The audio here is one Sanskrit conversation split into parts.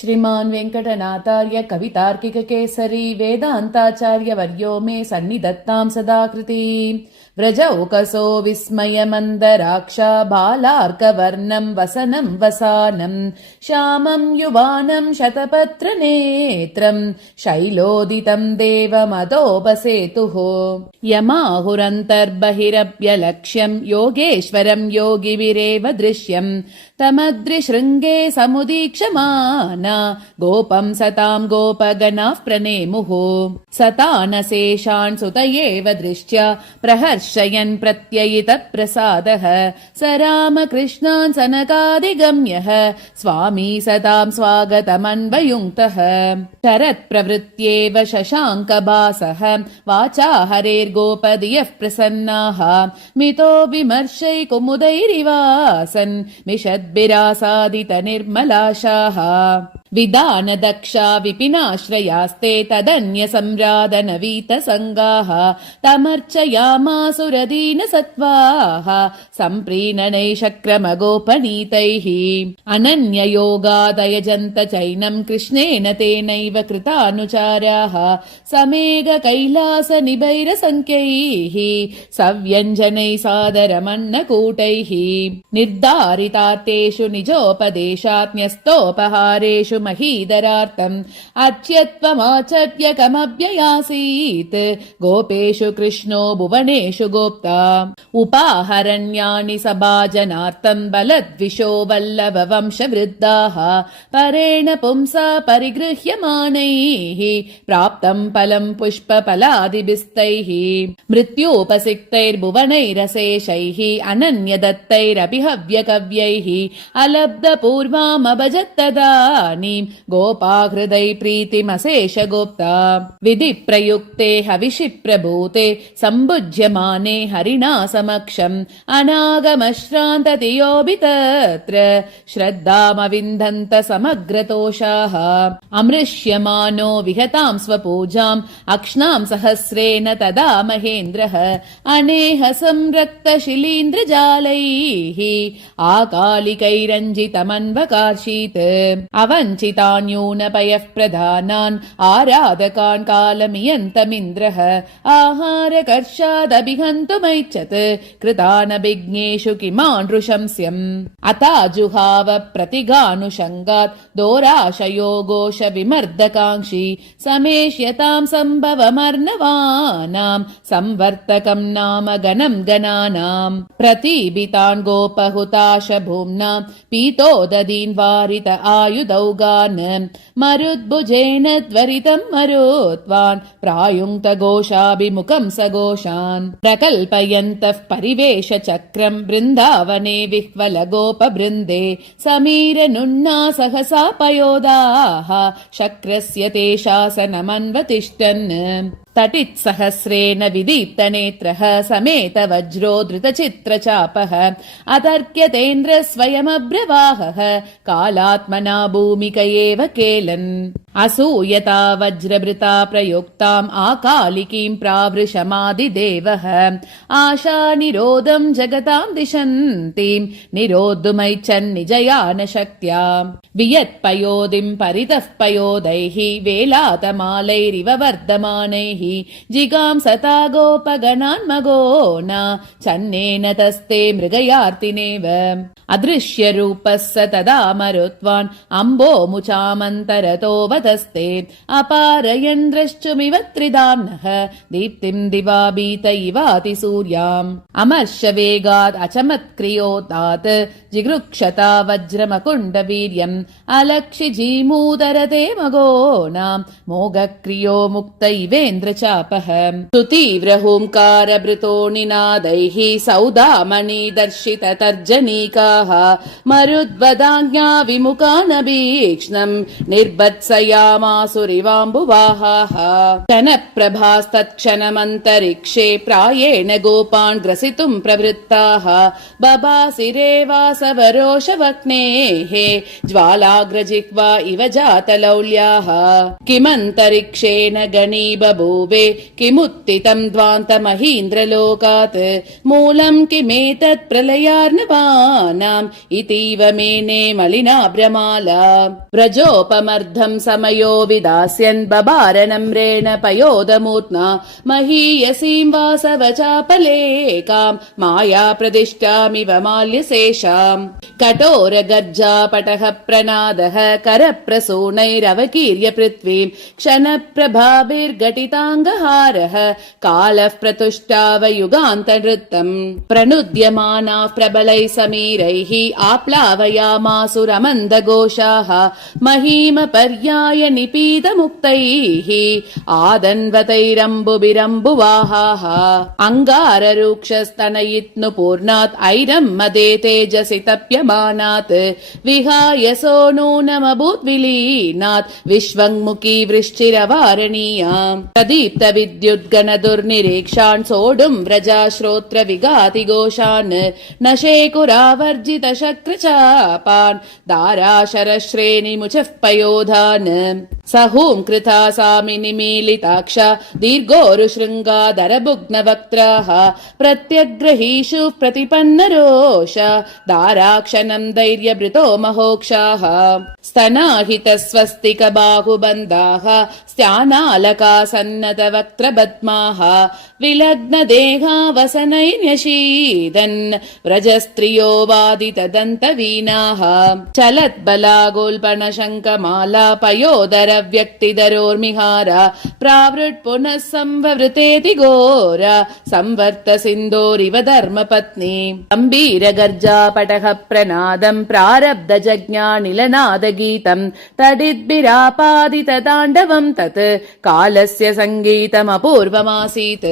श्रीमान् वेङ्कटनाथार्य कवितार्किककेसरी वेदान्ताचार्यवर्यो मे सन्निधत्तां सदा कृती व्रजौकसो विस्मयमन्दराक्षा बालार्कवर्णं वसनं वसानं श्यामं युवानं शतपत्रनेत्रं शैलोदितं देवमदोपसेतुः यमाहुरन्तर्बहिरप्यलक्ष्यं योगेश्वरं योगिविरेव दृश्यं तमद्रिशृङ्गे समुदीक्षमाना गोपं सतां गोपगणाः प्रणेमुः सतानशेषान् सुत एव दृष्ट्या प्रहर्षयन् प्रत्ययितप्रसादः स रामकृष्णान् सनकादिगम्यः स्वामी सतां स्वागतमन्वयुङ्क्तः शरत्प्रवृत्त्येव शशाङ्कभासः वाचा हरेर्गोपधियः प्रसन्नाः मितो विमर्शै कुमुदैरिवासन् मिषद्भिरासादितनिर्मलाशाः विदानदक्षा विपिनाश्रयास्ते तदन्यसम्रादनवीतसङ्गाः तमर्चयामासुरदीनसत्त्वाः सम्प्रीणनैशक्रमगोपनीतैः अनन्ययोगादयजन्त चैनं कृष्णेन तेनैव कृतानुचाराः समेघकैलासनिभैरसङ्ख्यैः सव्यञ्जनैः सादरमन्नकूटैः निर्धारितार्थेषु निजोपदेशात् न्यस्तोपहारेषु महीधरार्थम् अच्यत्वमाचर्यकमव्ययासीत् गोपेषु कृष्णो भुवनेषु गोप्ता उपाहरण्यानि सभाजनार्थम् बलद्विषो वल्लभवंशवृद्धाः परेण पुंसा परिगृह्यमाणैः प्राप्तम् फलम् पुष्पफलादिभिस्तैः मृत्योपसिक्तैर्भुवनैरशेषैः अनन्यदत्तैरपि हव्यकव्यैः अलब्धपूर्वामभजत्तदानीम् गोपाहृदै प्रीतिमशेष गोप्ता विधिप्रयुक्ते हविषि प्रभूते सम्भुज्यमाने हरिणा समक्षम् अनागमश्रान्ततियोऽपि तत्र श्रद्धामविन्दन्त समग्रतोषाः अमृष्यमानो विहतां स्वपूजाम् अक्ष्णां सहस्रेण तदा महेन्द्रः अनेह संरक्तशिलीन्द्रजालैः आकालिकैरञ्जितमन्वकार्षीत् अवञ्चितान्यूनपयः प्रधानान् आराधकान् कालमियन्तमिन्द्रः आहारकर्षादभिहन्तुमैच्छत् कृतानभिज्ञेषु किमानृशंस्यम् अताजुहाव प्रतिगानुषङ्गात् दोराशयो घोष विमर्दकाङ्क्षी समेष्यतां सम्भवमर्णवानां संवर्तकं नाम गणं गणानां प्रतीबितान् गोपहुताश भूम्ना पीतोदधीन् वारित आयुधौगान् मरुद्भुजेन त्वरितं मरुत्वान् प्रायुङ्क्त घोषाभिमुखं सघोषान् प्रकल्पयन्तः परिवेश चक्रं वृन्दावने विह्वल गोपवृन्दे समीरनुन्ना सहसा पयोदाः शक्रस्य ते शासनमन्वतिष्ठन् तटित्सहस्रेण विदीप्तनेत्रः समेत वज्रो धृतचित्रचापः अतर्क्यतेन्द्र स्वयमब्रवाहः कालात्मना भूमिक एव केलन् असूयता वज्रभृता प्रयुक्ताम् आकालिकीं प्रावृशमादिदेवः आशानिरोधं जगतां दिशन्तीं निरोद्धुमैच्छन्निजयान शक्त्या वियत्पयोधिं परितः पयोदैः वेलातमालैरिव वर्धमानैः जिगां सता गोपगणान्मगो न चन्नेन तस्ते मृगयार्तिनेव अदृश्यरूपः स तदा मरुत्वान् अम्बोमुचामन्तरतो वदस्ते अपारयन् द्रष्टुमिव त्रिदाम्नः दीप्तिं दिवाभीत इवाति सूर्याम् अमर्षवेगात् अचमत्क्रियोतात् जिगृक्षता वज्रमकुण्डवीर्यम् अलक्षि जीमूदरते मगोनाम् मोघक्रियो मुक्त इवेन्द्रचापः सुतीव्रहुङ्कारभृतो निनादैः सौदामणि दर्शित तर्जनीकाः मरुद्वदाज्ञा विमुखानभीक्ष्णम् निर्भत्सयामासुरिवाम्बुवाहाः क्षणप्रभास्तत्क्षणमन्तरिक्षे प्रायेण गोपान् ग्रसितुम् प्रवृत्ताः बबासिरेवासवरोषवक्नेः ज्वालाग्रजिह्वा इव जातलौल्याः किमन्तरिक्षेण गणीबभूव बभूवे किमुत्थितं ध्वान्तमहीन्द्रलोकात् मूलं किमेतत् प्रलयार्णवानाम् इतीव मेने मलिनाभ्रमाला व्रजोपमर्धं समयो विदास्यन् बबारनम्रेण पयोदमूर्त्ना महीयसीं वासवचापलेकां माया प्रतिष्ठामिव माल्यशेषाम् कठोरगर्जापटः प्रनादः करप्रसूनैरवकीर्य पृथ्वीं क्षणप्रभाभिर्घटिताङ्गहारः कालः प्रतुष्टावयुगान्तनृत्तम् प्रणुद्यमानाः प्रबलैः समीरैः आप्लावयामासुरमन्दघोषाः महीमपर्याय निपीतमुक्तैः आदन्वतैरम्बुभिरम्बुवाहाः अङ्गाररूक्षस्तनयित्नुपूर्णात् ऐरं मदे तेजसि तप्यमानात् विहाय सो नूनमभूत् विलीनात् विश्वङ्मुखी वृश्चिरवारणीया प्रदीप्त विद्युद्गणदुर्निरीक्षान् सोढुं व्रजा श्रोत्र विघातिघोषान् न शेकुरावर्जित शक्रचापान् दाराशरश्रेणिमुचः पयोधान् सहूं कृता सामिनिमीलिताक्ष दीर्घोरुशृङ्गादरभुग्नवक्त्राः प्रत्यग्रहीषु प्रतिपन्नरोष दाराक्षणं धैर्यभृतो महोक्षाः स्तनाहितस्वस्तिकबाहुबन्धाः स्त्यानालकासन्नतवक्त्रपद्माः विलग्नदेहा वसनैर्न्यशीदन् व्रजस्त्रियो वादितदन्तवीनाः चलद्बलागोल्पणशङ्कमाला पयोदर व्यक्तिधरोर्मिहारा प्रावृट् पुनः संववृतेति घोर संवर्त सिन्दोरिव धर्मपत्नी गम्भीरगर्जापटः प्रनादम् प्रारब्ध जज्ञानिलनादगीतम् तडिद्भिरापादितताण्डवम् तत् कालस्य सङ्गीतमपूर्वमासीत्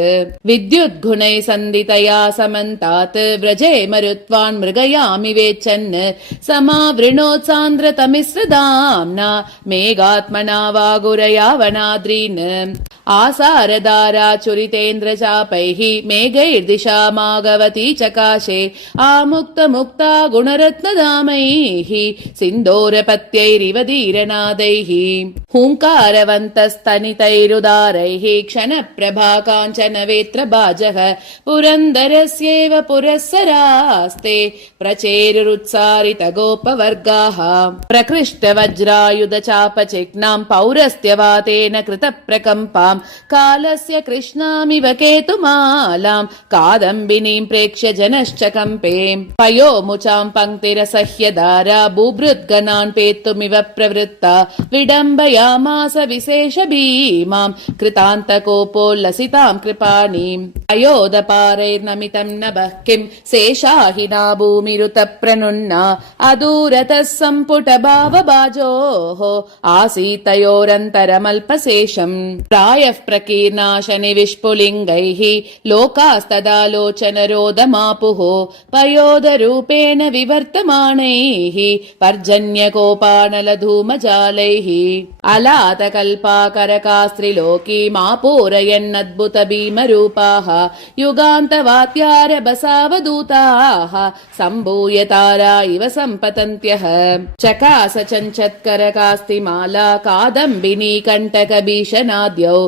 विद्युद्गुणैः सन्दितया समन्तात् व्रजे मरुत्वान् मृगयामि वेच्छन् समावृणोत्सान्द्रतमिस्रदाम्ना मेघात्मना वागुरयावनाद्रीन् आसारदाराचुरितेन्द्रचापैः मेघैर्दिशामागवती चकाशे आमुक्तमुक्ता गुणरत्नदामैः सिन्दूरपत्यैरिव धीरनादैः हुङ्कारवन्तस्तनितैरुदारैः क्षणप्रभा काञ्चनवेत्रबाजः पुरन्दरस्यैव पुरःसरास्ते प्रचेरुरुत्सारितगोपवर्गाः प्रकृष्टवज्रायुधचापचिह्नां पौरस्त्यवातेन कृतप्रकम्पां कालस्य कृष्णामिव केतुमालां कादम्बिनीं प्रेक्ष्य जनश्च कम्पे पयोमुचां पङ्क्तिरसह्यदारा बुभृद्गणान् पेत्तुमिव प्रवृत्ता विडम्बयामास विशेषभीमां कृतान्तकोपोल्लसितां कृपाणीम् अयोदपारैर्नमितं नभः किं शेषाहिना भूमिरुतप्रनुन्ना अदूरतः सम्पुटभावबाजोः आसीतयोरन्तरमल्पशेषम् प्रायः प्रकीर्णाशनि विष्पुलिङ्गैः लोकास्तदालोचनरोदमापुः पयोदरूपेण विवर्तमानैः पर्जन्यकोपानलधूमजालैः अलातकल्पाकरकास्त्रिलोकीमापूरयन्नद्भुतभीमरूपाः युगान्तवात्यारभसावधूताः सम्भूय तारा इव सम्पतन्त्यः चकास चञ्चत्करकास्तिमाला कादम्बिनी कण्टकभीषणाद्यौ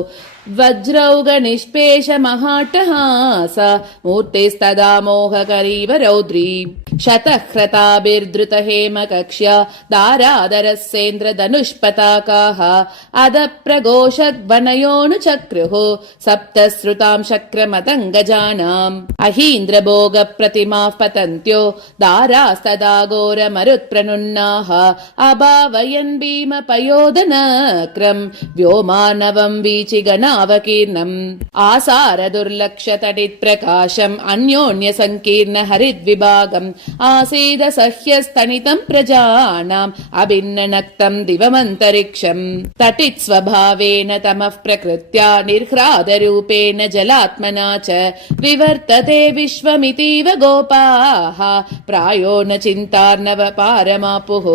वज्रौघनिष्पेष महाटहास मूर्तिस्तदा मोहकरीव रौद्री शतह्रताभिर्धृतहेमकक्ष्या दारादरस्येन्द्रधनुष्पताकाः अदप्रघोषग्वनयोनुचक्रुः सप्तश्रुतां शक्रमतङ्गजानाम् अहीन्द्रभोगप्रतिमाः पतन्त्यो दारास्तदा घोरमरुत्प्रनुन्नाः अभावयन् भीमपयोदनक्रम् व्योमानवं वीचिगणावकीर्णम् आसारदुर्लक्षतटित्प्रकाशम् अन्योन्यसङ्कीर्ण हरिद्विभागम् आसीद सह्यस्तनितं प्रजानाम् अभिन्ननक्तं दिवमन्तरिक्षम् तटित् स्वभावेन तमः प्रकृत्या निर्ह्रादरूपेण जलात्मना च विवर्तते विश्वमितीव गोपाः प्रायो न चिन्तार्णव पारमापुः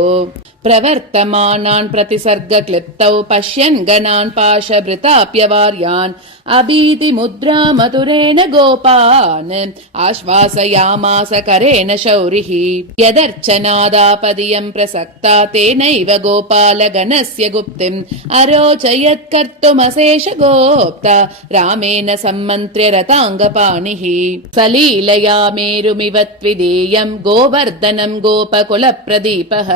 प्रवर्तमानान् प्रतिसर्गक्लिप्तौ पश्यन् गणान् पाशभृताप्यवार्यान् अभीतिमुद्रा मधुरेण गोपान् आश्वासयामास करेण शौरिः यदर्चनादापदियम् प्रसक्ता तेनैव गोपालगणस्य गुप्तिम् अरोचयत् कर्तुमशेष गोप्ता रामेण सम्मन्त्र्य रताङ्गपाणिः सलीलया मेरुमिव त्विदेयम् गोवर्धनम् गोपकुलप्रदीपः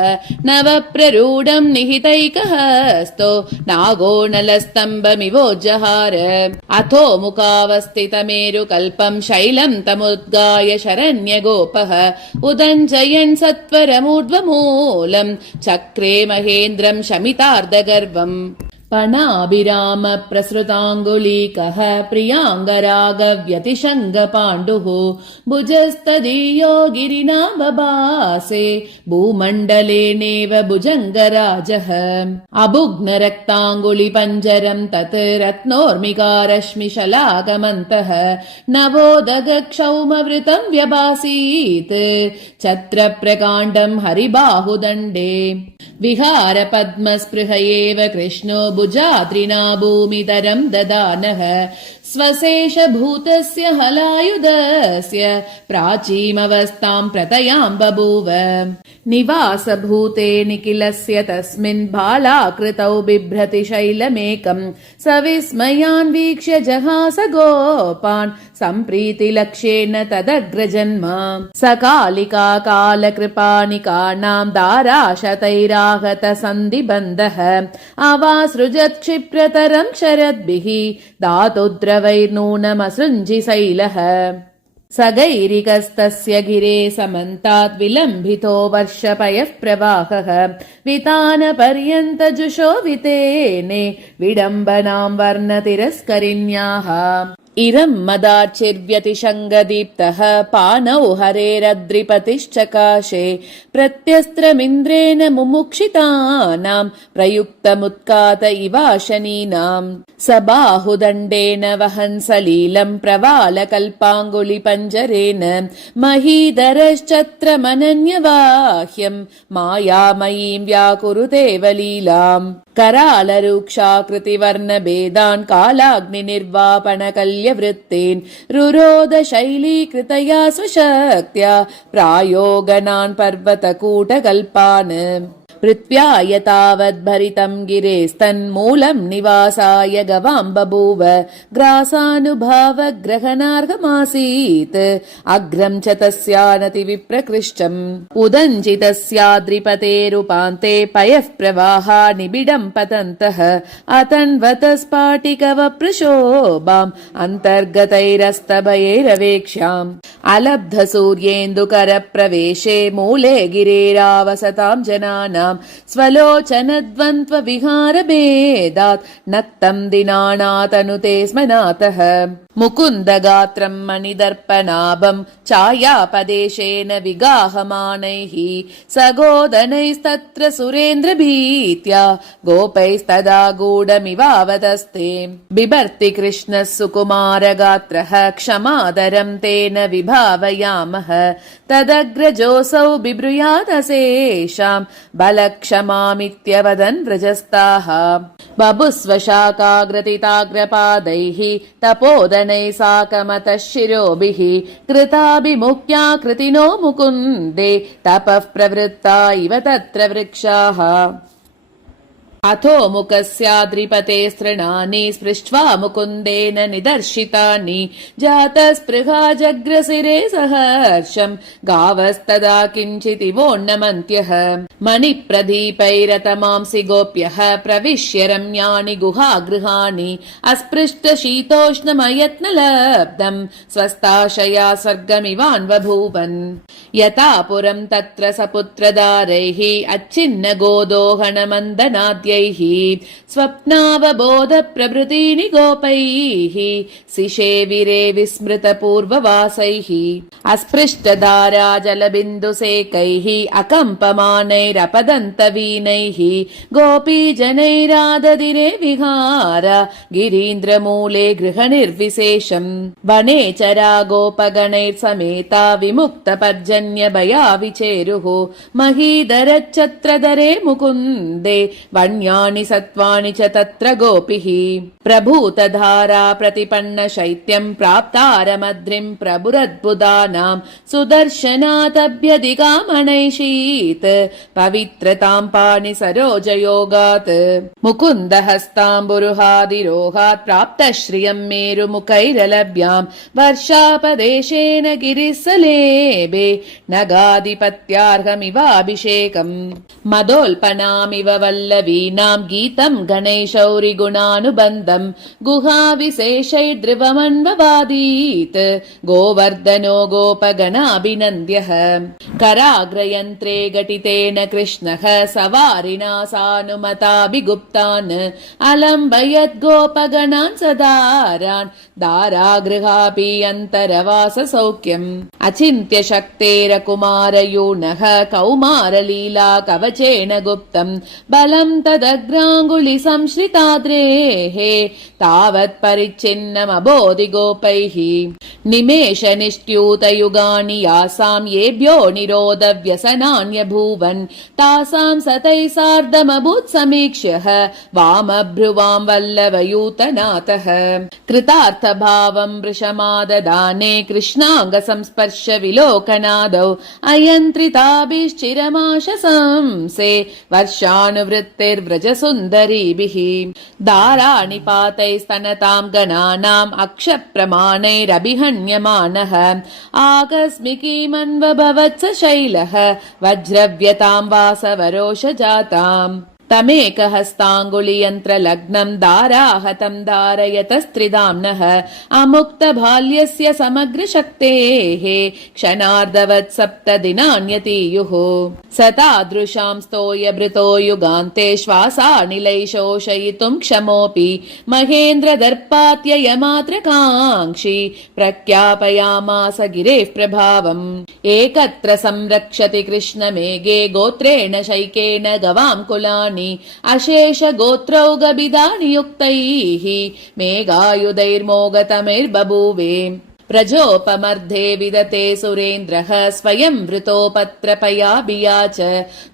नवप्ररूढम् निहितैकहस्तो नागोनलस्तम्भमिवोज्जहार अथो मुखावस्थितमेरुकल्पम् शैलम् तमुद्गाय शरण्यगोपः उदञ्जयन् सत्वरमूर्ध्वमूलम् चक्रे महेन्द्रम् शमितार्धगर्वम् पणाभिराम प्रसृताङ्गुलीकः प्रियाङ्गरागव्यतिशङ्गपाण्डुः भुजस्तदीयो गिरिनामभासे भूमण्डलेनेव भुजङ्गराजः अभुग्नरक्ताङ्गुलिपञ्जरम् तत् रत्नोर्मिकारश्मिशलागमन्तः नवोदगक्षौमवृतम् व्यभासीत् छत्रप्रकाण्डम् हरिबाहुदण्डे विहारपद्मस्पृह एव कृष्णो भुजाद्रिना भूमितरम् ददानः स्वशेषभूतस्य हलायुधस्य प्राचीमवस्थाम् प्रतयाम् बभूव निवासभूते निखिलस्य तस्मिन् बालाकृतौ बिभ्रति शैलमेकम् सविस्मयान् वीक्ष्य जहास गोपान् सम्प्रीतिलक्ष्येण तदग्रजन्म सकालिका कालकृपाणिकानाम् दाराशतैराहत सन्धिबन्धः अवासृजत् क्षिप्रतरम् शरद्भिः धातुद्रवैर्नूनमसृञ्जि शैलः सगैरिकस्तस्य गिरे समन्तात् विलम्बितो वर्षपयः प्रवाहः वितानपर्यन्तजुषो वितेने विडम्बनाम् वर्णतिरस्करिण्याः इरम् मदार्चिर्व्यतिशङ्गदीप्तः पानौ हरेरद्रिपतिश्चकाशे प्रत्यस्त्रमिन्द्रेण मुमुक्षितानाम् प्रयुक्तमुत्कात इवाशनीनाम् स बाहुदण्डेन वहन् सलीलम् प्रवालकल्पाङ्गुलिपञ्जरेण महीधरश्चत्रमनन्यवाह्यम् मायामयीम् व्याकुरुतेव लीलाम् करालरूक्षाकृतिवर्णभेदान् कालाग्निनिर्वापणकल्यवृत्तेन् रुरोध शैलीकृतया स्वशक्त्या प्रायोगनान् पर्वतकूटकल्पान् पृथ्व्या यतावद्भरितम् गिरेस्तन्मूलम् निवासाय गवाम् बभूव ग्रासानुभावग्रहणार्हमासीत् अग्रम् च तस्यानतिविप्रकृष्टम् उदञ्चितस्याद्रिपतेरुपान्ते पयः प्रवाहा निबिडम् पतन्तः अतन्वत स्फाटिकवप्रशोभाम् अन्तर्गतैरस्तभयैरवेक्ष्याम् अलब्धसूर्येन्दुकरप्रवेशे मूले गिरेरावसताम् जनानाम् स्वलोचनद्वन्द्वविहारभेदात् नक्तम् दिनानातनुते स्मनातः मुकुन्दगात्रम् मणिदर्पणाभम् छायापदेशेन विगाहमानैः सगोदनैस्तत्र सुरेन्द्रभीत्या गोपैस्तदा गूढमिवावतस्ते बिभर्ति कृष्णः सुकुमारगात्रः क्षमादरम् तेन विभावयामः तदग्रजोऽसौ बिब्रूयादशेषाम् बलक्षमामित्यवदन् व्रजस्ताः बभुस्वशाकाग्रतिताग्रपादैः तपोदनैः साकमतः शिरोभिः कृताभिमुख्या कृतिनो मुकुन्दे तपः प्रवृत्ता इव तत्र वृक्षाः अथो मुखस्याद्रिपते तृणानि स्पृष्ट्वा मुकुन्देन निदर्शितानि जातस्पृहा जग्रसिरे सहर्षम् गावस्तदा किञ्चिदिवोन्नमन्त्यः मणिप्रदीपैरतमांसि गोप्यः प्रविश्य रम्याणि गुहागृहाणि अस्पृष्टशीतोष्णमयत्नलब्धम् स्वस्ताशया स्वर्गमिवान्वभूवन् यथा पुरम् तत्र सपुत्रदारैः अच्छिन्न गोदोहनमन्दनाद्य स्वप्नावबोध प्रभृतीनि गोपैः शिशेविरे विस्मृतपूर्ववासैः अस्पृष्टधारा जलबिन्दुसेकैः अकम्पमानैरपदन्तवीनैः गोपीजनैराददिरे विहार गिरीन्द्रमूले गृहनिर्विशेषम् वने चरा गोपगणैर्समेता विमुक्तपर्जन्यभया विचेरुः महीधरच्छत्रधरे मुकुन्दे वन्य अन्यानि सत्त्वानि च तत्र गोपिः प्रभूतधारा प्रतिपन्न शैत्यं प्राप्तारमद्रिं प्रभुरद्बुधानां सुदर्शनादभ्यधिगामनैषीत् पवित्रतां पाणि सरोजयोगात् मुकुन्दहस्ताम्बुरुहादिरोहात् प्राप्तः श्रियं मेरुमुखैरलभ्यां वर्षापदेशेन गिरिसलेबे नगाधिपत्यार्हमिवाभिषेकम् मदोल्पनामिव वल्लवीनां गीतं गणैशौरिगुणानुबन्धं गुहाविशेषैर्ध्रुवमन्ववादीत् गोवर्धनो गोपगणाभिनन्द्यः कराग्रयन्त्रे घटितेन कृष्णः सवारिणा सानुमताभिगुप्तान् अलम्बयद् गोपगणान् सदारान् दारागृहापि अन्तरवाससौख्यम् अचिन्त्य शक्तेरकुमारयूनः कौमारलीला कवचेन गुप्तम् बलम् तदग्राङ्गुलि संश्रिताद्रेः तावत् परिच्छिन्नमबोधि गोपैः निमेष निष्ट्यूतयुगानि यासाम् येभ्यो निरोधव्यसनान्यभूवन् तासाम् सतैः सार्धमभूत् समीक्ष्यः वामभ्रुवाम् वल्लभयूतनाथः कृतार्थभावम् वृषमाददाने कृष्णाङ्गसंस्पर्श विलोकनादौ अयन्त्रिताभिश्चिरमाशंसे वर्षानुवृत्तिर्व्रजसुन्दरीभिः दाराणि पातैस्तनताम् गणानाम् अक्षप्रमाणैरभिहन्यमानः आकस्मिकीमन्वभवत्स शैलः वज्रव्यताम् वासवरोषजाताम् तमेकहस्ताङ्गुलियन्त्रलग्नम् दाराहतम् धारयतस्त्रिदाम्नः अमुक्तबाल्यस्य समग्रशक्तेः क्षणार्धवत् 7 दिनान्यतीयुः स तादृशां स्तोयभृतो युगान्ते श्वासानिलैः शोषयितुम् क्षमोऽपि महेन्द्रदर्पात्ययमात्रकाङ्क्षी प्रख्यापयामास गिरेः प्रभावम् एकत्र संरक्षति कृष्णमेघे गोत्रेण शैकेन गवाम् कुलानि अशेष गोत्रौगभिदानि युक्तैः मेघायुधैर्मोगतमैर्बभूवे प्रजोपमर्धे विदते सुरेन्द्रः स्वयं वृतोपत्रपयाभियाच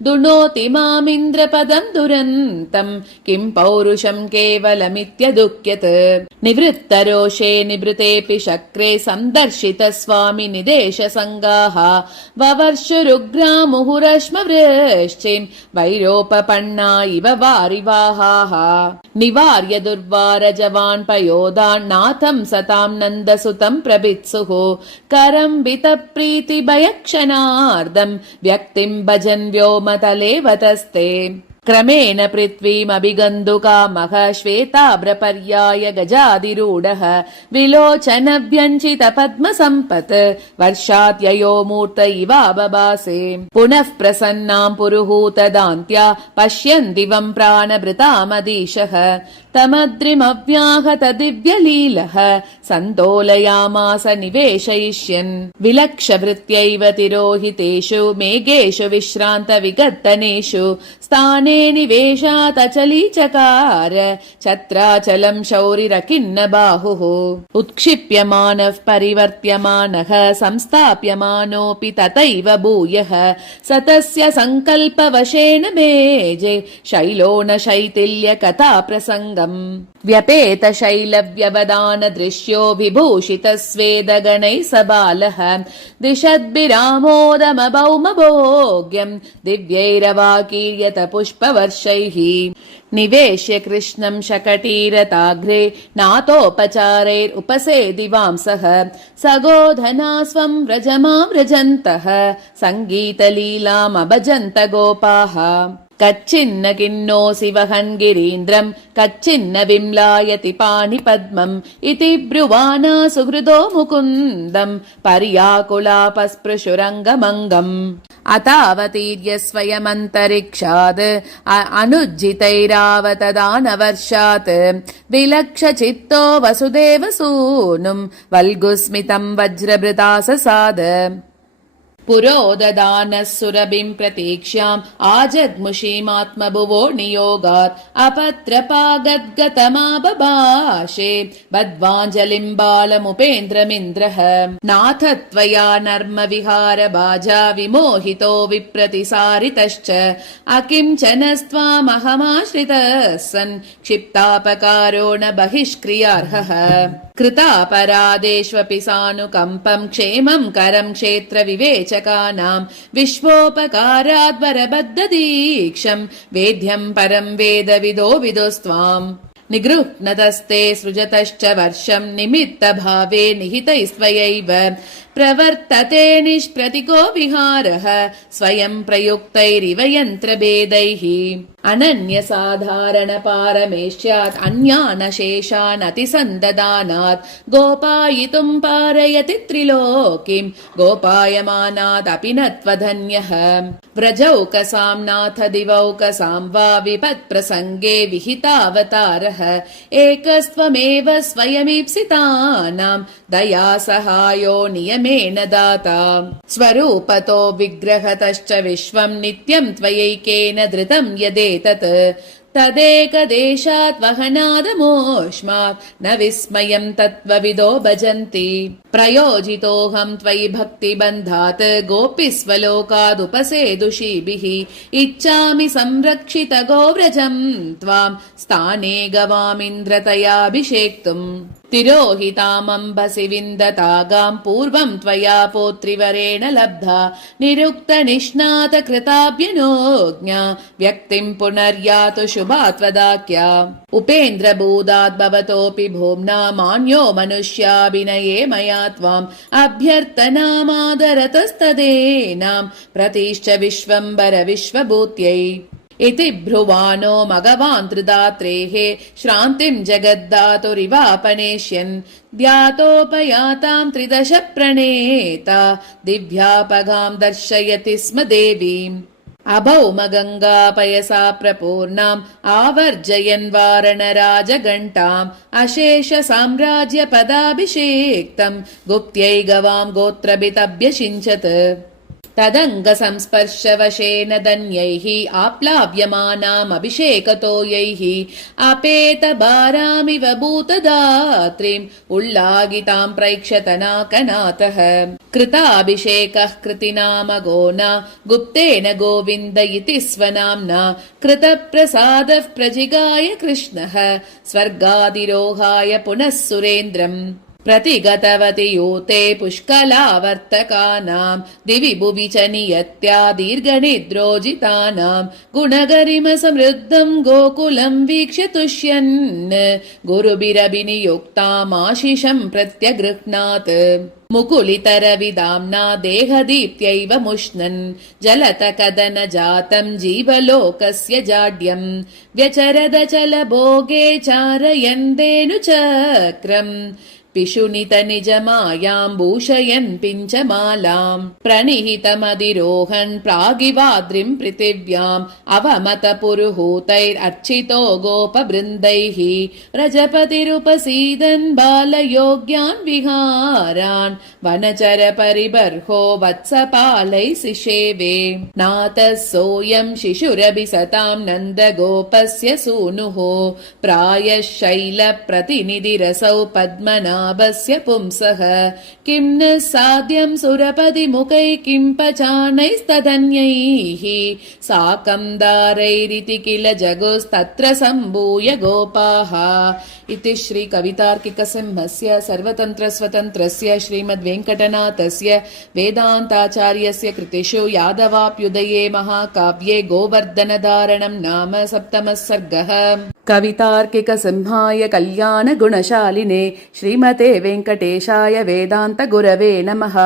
दुनोति मामिन्द्रपदं दुरन्तम् किं पौरुषं केवलमित्यदुह्यत् निवृत्तरोषे निभृतेऽपि शक्रे सन्दर्शित स्वामि निदेश संगाः ववर्षुरुग्रा मुहुरश्मवृश्चिं वैरोपपन्ना इव वारिवाहाः निवार्य दुर्वार जवान् पयोदान्नाथं सतां नन्दसुतं प्रभित्सुः करम्बित प्रीति भयक्षणार्धं व्यक्तिं भजन् व्योमतले वतस्ते क्रमेण पृथ्वीमभिगन्तुकामः श्वेताभ्रपर्याय गजाधिरूढः विलोचन व्यञ्चित पद्मसम्पत् वर्षात्ययो मूर्त इवाबभासे पुनः प्रसन्नां पुरुहूतदान्त्या पश्यन् दिवं प्राणभृतामधीशः तमद्रिमव्याहत दिव्यलीलः सन्तोलयामास निवेशयिष्यन् विलक्षवृत्त्यैव तिरोहितेषु मेघेषु विश्रान्त विगर्तनेषु स्थाने निवेशात् अचलीचकार छत्राचलं शौरिरखिन्न बाहुः उत्क्षिप्यमानः परिवर्त्यमानः संस्थाप्यमानोऽपि तथैव भूयः सतस्य सङ्कल्पवशेन भेजे शैलोन शैथिल्य कथा प्रसङ्गम् व्यपेत शैलव्यवदान दृश्यो विभूषित स्वेद गणैः सबालः दिशद्भिरामोदमभौमभोग्यम् दिव्यैरवाकीर्यत पुष्पवर्षैः निवेश्य कृष्णं शकटीरताग्रे नाथोपचारैरुपसेदिवांसः सगोधना स्वं व्रजमां व्रजन्तः सङ्गीतलीलामभजन्त गोपाः कच्चिन्न किन्नोऽसि वहन् गिरीन्द्रम् कच्चिन्न विम्लायति पाणिपद्मम् इति ब्रुवाना सुहृदो मुकुन्दम् पर्याकुलापस्पृशुरङ्गमङ्गम् अतावतीर्य स्वयमन्तरिक्षात् अनुज्जितैरावतदानवर्षात् विलक्ष चित्तो वसुदेव सूनुम् वल्गुस्मितम् वज्रभृता ससाद पुरोददानः सुरभिं प्रतीक्ष्याम् आजग्मुषीमात्मभुवो नियोगात् अपत्रपागद्गतमाबभाषे बद्ध्वाञ्जलिं बालमुपेन्द्रमिन्द्रः नाथ त्वया नर्म विहार विमोहितो विप्रतिसारितश्च अकिञ्चनस्त्वामहमाश्रितः सन् क्षिप्तापकारो न बहिष्क्रियार्हः कृतापराधेष्वपि सानुकम्पं क्षेमं करं क्षेत्रविवेचकानां विश्वोपकाराद्वरबद्धदीक्षं वेद्यं परं वेदविदो विदोस्त्वाम् निगृह्णतस्ते सृजतश्च वर्षं निमित्तभावे निहितैस्त्वयैव प्रवर्तते निष्प्रतिको विहारः स्वयं प्रयुक्तैरिव यन्त्रभेदैः अनन्यसाधारणपारमेष्यात् अन्यानशेषान् अतिसन्ददानात् गोपायितुं पारयति त्रिलोकीं गोपायमानादपि न त्वधन्यः व्रजौकसां नाथ दिवौकसां वा विपत्प्रसङ्गे विहितावतारः एकस्त्वमेव स्वयमीप्सितानां दयासहायो नियमेन दाता स्वरूपतो विग्रहतश्च विश्वं नित्यं त्वयैकेन धृतं यदेतत् तदेकदेशात् वहनादमोष्मात् न विस्मयं तत्त्वविदो भजन्ति प्रयोजितोऽहं त्वयि भक्तिबन्धात् गोपीस्वलोकादुपसेदुषीभिः इच्छामि संरक्षित गोव्रजं त्वां स्थाने गवामिन्द्रतयाभिषेक्तुम् तिरोहितामम्बसि विन्दतागां पूर्वं त्वया पौत्रिवरेण लब्धा निरुक्तनिष्णात कृताभ्यनोज्ञा व्यक्तिं पुनर्यातु शुभा त्वदाख्या उपेन्द्रभूदात् भवतोऽपि भोम्ना मान्यो मनुष्याभिनये मया त्वाम् अभ्यर्थनामादरतस्तदेनां प्रतीश्च विश्वम्बर विश्वभूत्यै इति ब्रुवाणो मघवान् त्रिदात्रेः श्रान्तिं जगद्धातुरिवापनेष्यन् ध्यातोपयातां त्रिदश प्रणेता दिव्यापगां दर्शयति स्म देवीम् अभौमगङ्गापयसा प्रपूर्णाम् आवर्जयन् वारणराजघण्टाम् अशेष साम्राज्यपदाभिषेक्तम् गुप्त्यै गवां गोत्रभितभ्यषिञ्चत् तदङ्गसंस्पर्शवशेन धन्यैः आप्लाव्यमानामभिषेकतो यैः अपेतभारामिव भूतदात्रीम् उल्लागितां प्रैक्षतनाकनाथः कृताभिषेकः कृतिनामगोना गुप्तेन गोविन्द इति स्वनाम्ना कृतप्रसादः प्रजिगाय कृष्णः स्वर्गाधिरोहाय पुनः सुरेन्द्रम् प्रतिगतवति यूते पुष्कलावर्तकानां दिवि भुवि च नियत्या दीर्घनिद्रोजितानां गुणगरिमसमृद्धं गोकुलं वीक्ष्य तुष्यन् गुरुभिरभिनियुक्तामाशिषं प्रत्यगृह्णात् मुकुलितरविदाम्ना देहदीप्त्यैव मुष्णन् जलतकदन जातं जीवलोकस्य जाड्यं व्यचरदचलभोगे चारयन् धेनुचक्रम् पिशुनित निजमायां भूषयन् पिञ्चमालां प्रणिहितमधिरोहन् प्रागिवाद्रिं पृथिव्याम् अवमत पुरुहूतैरर्चितो गोपवृन्दैः रजपतिरुपसीदन् बालयोग्यान् विहारान् वनचर परिबर्हो वत्सपालैः सिषेवे नातः सोऽयं शिशुरभिसतां नन्दगोपस्य सूनुः प्रायः शैलप्रतिनिधिरसौ पद्मनाभस्य पुंसः किं न साध्यं सुरपतिमुखैः किं पचानैस्तदन्यैः साकं दारैरिति किल जगुस्तत्र सम्भूय गोपाः इति श्री कवितार्किकसिंहस्य सर्वतन्त्रस्वतन्त्रस्य श्रीमद्वेङ्कटनाथस्य वेदान्ताचार्यस्य कृतिषु यादवाभ्युदये महाकाव्ये गोवर्धनधारणं नाम सप्तमः सर्गः। कवितार्किकसिंहाय कल्याणगुणशालिने श्रीमते वेङ्कटेशाय वेदान्तगुरवे नमः।